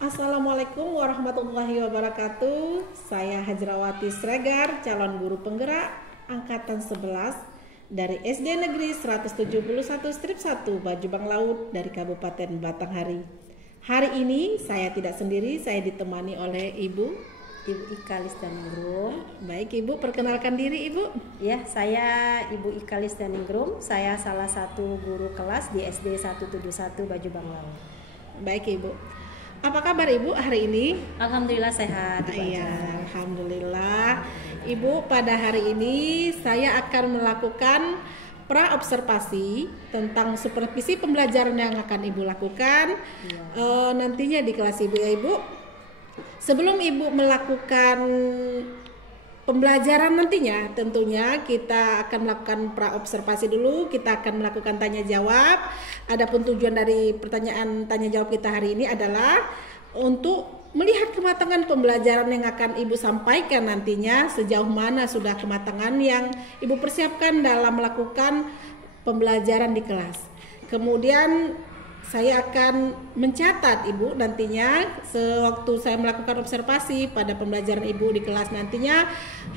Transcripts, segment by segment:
Assalamualaikum warahmatullahi wabarakatuh. Saya Hajrawati Sregar, calon guru penggerak angkatan 11 dari SD Negeri 171 Strip 1 Bajubang Laut dari Kabupaten Batanghari. Hari ini saya tidak sendiri, saya ditemani oleh Ibu Ika Lisdaningrum. Baik Ibu, perkenalkan diri Ibu. Ya, saya Ibu Ika Lisdaningrum. Saya salah satu guru kelas di SD 171 Bajubang Laut. Baik Ibu. Apa kabar Ibu hari ini? Alhamdulillah sehat. Iya, alhamdulillah. Ibu, pada hari ini saya akan melakukan pra-observasi tentang supervisi pembelajaran yang akan Ibu lakukan nantinya di kelas Ibu ya Ibu. Sebelum Ibu melakukan pembelajaran nantinya, tentunya kita akan melakukan pra-observasi dulu. Kita akan melakukan tanya jawab. Adapun tujuan dari pertanyaan tanya jawab kita hari ini adalah untuk melihat kematangan pembelajaran yang akan Ibu sampaikan nantinya, sejauh mana sudah kematangan yang Ibu persiapkan dalam melakukan pembelajaran di kelas. Kemudian saya akan mencatat Ibu nantinya sewaktu saya melakukan observasi pada pembelajaran Ibu di kelas nantinya,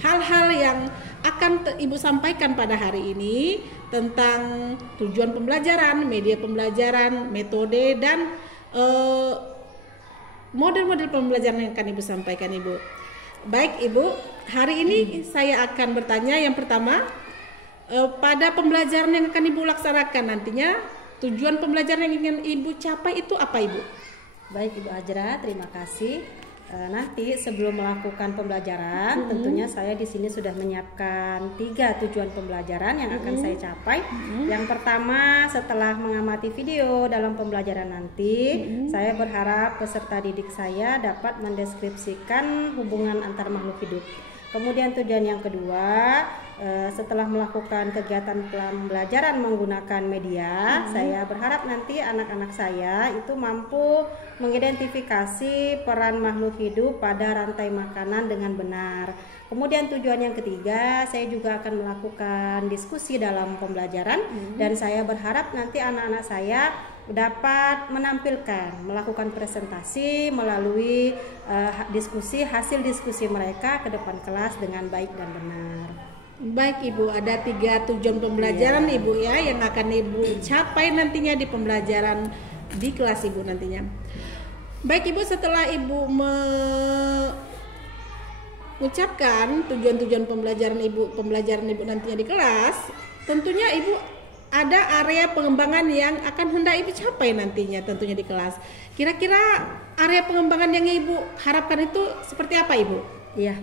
hal-hal yang akan Ibu sampaikan pada hari ini tentang tujuan pembelajaran, media pembelajaran, metode, dan model-model pembelajaran yang akan Ibu sampaikan Ibu. Baik Ibu, hari ini saya akan bertanya yang pertama, pada pembelajaran yang akan Ibu laksanakan nantinya, tujuan pembelajaran yang ingin Ibu capai itu apa Ibu? Baik Ibu Hajra, terima kasih. Nanti sebelum melakukan pembelajaran, tentunya saya di sini sudah menyiapkan 3 tujuan pembelajaran yang akan saya capai. Yang pertama, setelah mengamati video dalam pembelajaran nanti, saya berharap peserta didik saya dapat mendeskripsikan hubungan antar makhluk hidup. Kemudian tujuan yang kedua, setelah melakukan kegiatan pembelajaran menggunakan media, saya berharap nanti anak-anak saya itu mampu mengidentifikasi peran makhluk hidup pada rantai makanan dengan benar. Kemudian tujuan yang ketiga, saya juga akan melakukan diskusi dalam pembelajaran, dan saya berharap nanti anak-anak saya dapat melakukan presentasi melalui hasil diskusi mereka ke depan kelas dengan baik dan benar. Baik Ibu, ada 3 tujuan pembelajaran Ibu ya yang akan Ibu capai nantinya di pembelajaran di kelas Ibu nantinya. Baik Ibu, setelah Ibu mengucapkan tujuan-tujuan pembelajaran Ibu nantinya di kelas, tentunya Ibu ada area pengembangan yang akan hendak Ibu capai nantinya tentunya di kelas. Kira-kira area pengembangan yang Ibu harapkan itu seperti apa Ibu? Iya,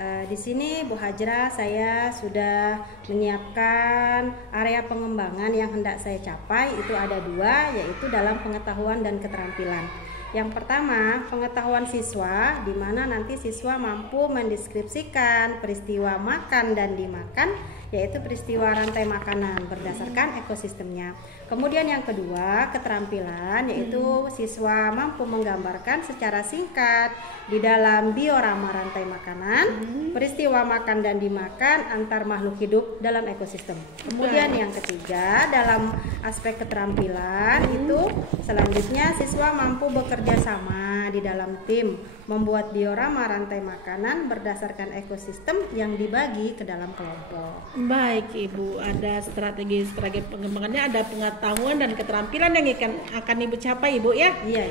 di sini Bu Hajra saya sudah menyiapkan area pengembangan yang hendak saya capai. Itu ada 2, yaitu dalam pengetahuan dan keterampilan. Yang pertama, pengetahuan siswa, di mana nanti siswa mampu mendeskripsikan peristiwa makan dan dimakan, yaitu peristiwa rantai makanan berdasarkan ekosistemnya. Kemudian yang kedua, keterampilan, yaitu siswa mampu menggambarkan secara singkat di dalam diorama rantai makanan, peristiwa makan dan dimakan antar makhluk hidup dalam ekosistem. Kemudian yang ketiga, dalam aspek keterampilan itu selanjutnya siswa mampu bekerja sama di dalam tim, membuat diorama rantai makanan berdasarkan ekosistem yang dibagi ke dalam kelompok. Baik Ibu, ada strategi pengembangannya, ada pengetahuan dan keterampilan yang akan Ibu capai Ibu ya. Iya.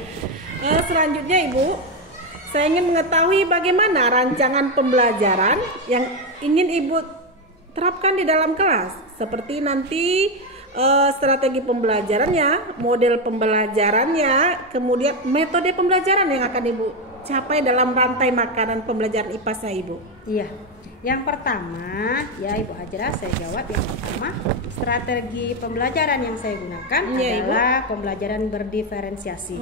Selanjutnya Ibu, saya ingin mengetahui bagaimana rancangan pembelajaran yang ingin Ibu terapkan di dalam kelas. Seperti nanti strategi pembelajarannya, model pembelajarannya, kemudian metode pembelajaran yang akan Ibu capai dalam rantai makanan pembelajaran IPA-nya Ibu. Iya. Yang pertama, ya Ibu Hajra, saya jawab yang pertama, strategi pembelajaran yang saya gunakan adalah pembelajaran berdiferensiasi,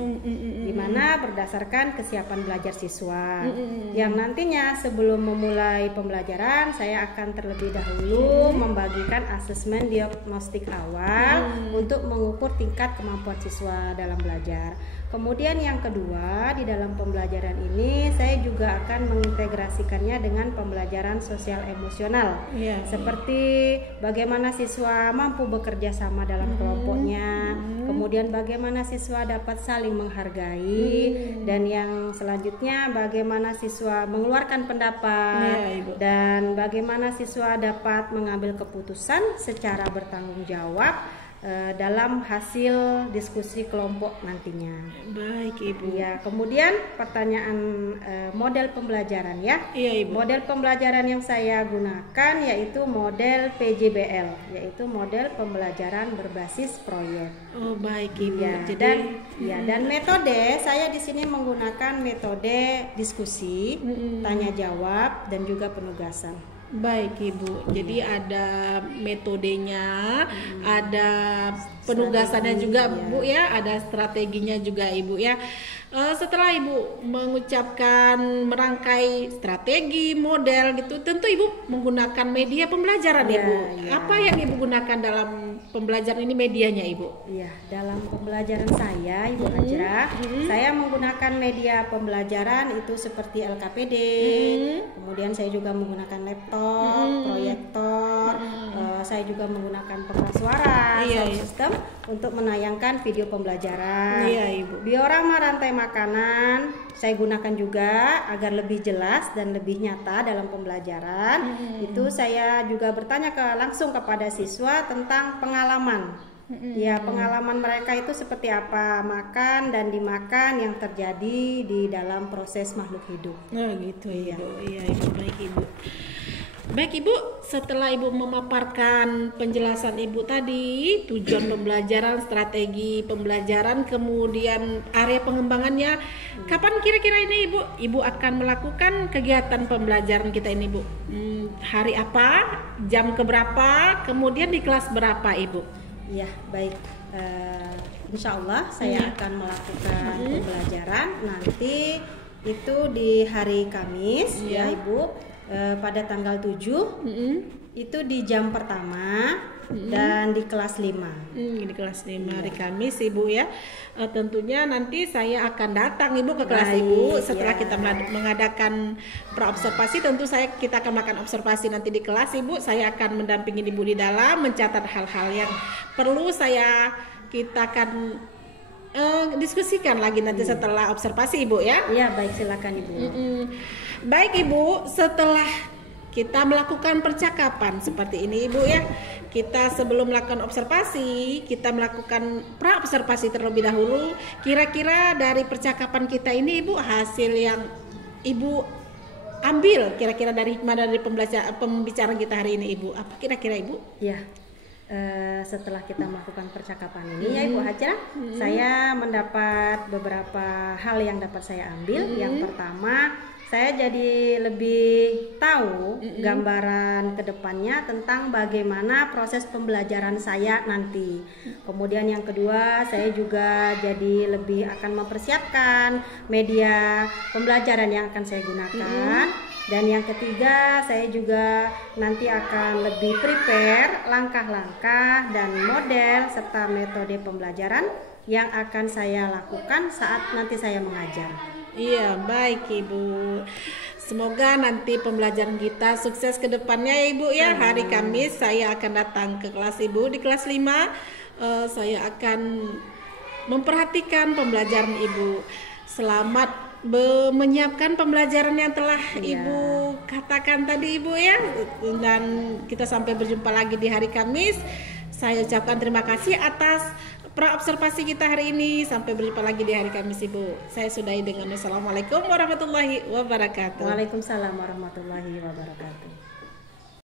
di mana berdasarkan kesiapan belajar siswa. Yang nantinya sebelum memulai pembelajaran, saya akan terlebih dahulu membagikan asesmen diagnostik awal untuk mengukur tingkat kemampuan siswa dalam belajar. Kemudian yang kedua, di dalam pembelajaran ini saya juga akan mengintegrasikannya dengan pembelajaran sosial emosional. Seperti bagaimana siswa mampu bekerja sama dalam kelompoknya, kemudian bagaimana siswa dapat saling menghargai, dan yang selanjutnya bagaimana siswa mengeluarkan pendapat, dan bagaimana siswa dapat mengambil keputusan secara bertanggung jawab dalam hasil diskusi kelompok nantinya. Baik Ibu. Ya, kemudian pertanyaan model pembelajaran ya. Iya Ibu. Model pembelajaran yang saya gunakan yaitu model PJBL, yaitu model pembelajaran berbasis proyek. Oh baik Ibu. Ya, dan metode saya di sini menggunakan metode diskusi, tanya jawab, dan juga penugasan. Baik Ibu, jadi ada metodenya, ada penugasannya juga Bu ya, ada strateginya juga Ibu ya. Setelah Ibu mengucapkan merangkai strategi, model gitu, tentu Ibu menggunakan media pembelajaran Ibu. Apa yang Ibu gunakan dalam pembelajaran ini medianya Ibu? Iya, dalam pembelajaran saya Ibu Hajrah, saya menggunakan media pembelajaran itu seperti LKPD, kemudian saya juga menggunakan laptop, proyektor, saya juga menggunakan pengeras suara, sound system untuk menayangkan video pembelajaran. Ibu. Diorama rantai makanan saya gunakan juga agar lebih jelas dan lebih nyata dalam pembelajaran. Itu saya juga bertanya langsung kepada siswa tentang pengalaman. Ya, pengalaman mereka itu seperti apa makan dan dimakan yang terjadi di dalam proses makhluk hidup. Oh gitu Ibu. Iya Ibu, baik Ibu. Baik Ibu, setelah Ibu memaparkan penjelasan Ibu tadi, tujuan pembelajaran, strategi pembelajaran, kemudian area pengembangannya, kapan kira-kira ini Ibu akan melakukan kegiatan pembelajaran kita ini Bu? Hari apa, jam keberapa, kemudian di kelas berapa Ibu? Ya, baik. Insya Allah saya akan melakukan pembelajaran nanti itu di hari Kamis ya Ibu. Pada tanggal 7 itu di jam pertama dan di kelas 5. Di kelas 5 hari Kamis Ibu ya. Tentunya nanti saya akan datang Ibu ke kelas Ibu setelah kita mengadakan praobservasi. Tentu kita akan melakukan observasi nanti di kelas Ibu. Saya akan mendampingi Ibu di dalam, mencatat hal-hal yang perlu kita akan diskusikan lagi nanti setelah observasi Ibu ya. Iya, baik, silakan Ibu. Baik Ibu, setelah kita melakukan percakapan seperti ini Ibu ya, kita sebelum melakukan observasi, kita melakukan pra-observasi terlebih dahulu. Kira-kira dari percakapan kita ini Ibu, hasil yang Ibu ambil kira-kira dari hikmah dari pembicaraan kita hari ini Ibu, apa kira-kira Ibu? Ya, setelah kita melakukan percakapan ini ya Ibu Hajrah, saya mendapat beberapa hal yang dapat saya ambil. Yang pertama, saya jadi lebih tahu gambaran kedepannya tentang bagaimana proses pembelajaran saya nanti. Kemudian yang kedua, saya juga jadi lebih akan mempersiapkan media pembelajaran yang akan saya gunakan. Dan yang ketiga, saya juga nanti akan lebih prepare langkah-langkah dan model serta metode pembelajaran yang akan saya lakukan saat nanti saya mengajar. Iya, baik Ibu. Semoga nanti pembelajaran kita sukses ke depannya ya Ibu ya. Hari Kamis saya akan datang ke kelas Ibu di kelas 5. Saya akan memperhatikan pembelajaran Ibu. Selamat menyiapkan pembelajaran yang telah Ibu katakan tadi Ibu ya. Dan kita sampai berjumpa lagi di hari Kamis. Saya ucapkan terima kasih atas pra-observasi kita hari ini. Sampai berjumpa lagi di hari Kamis Ibu. Saya sudahi dengan Assalamualaikum warahmatullahi wabarakatuh. Waalaikumsalam warahmatullahi wabarakatuh.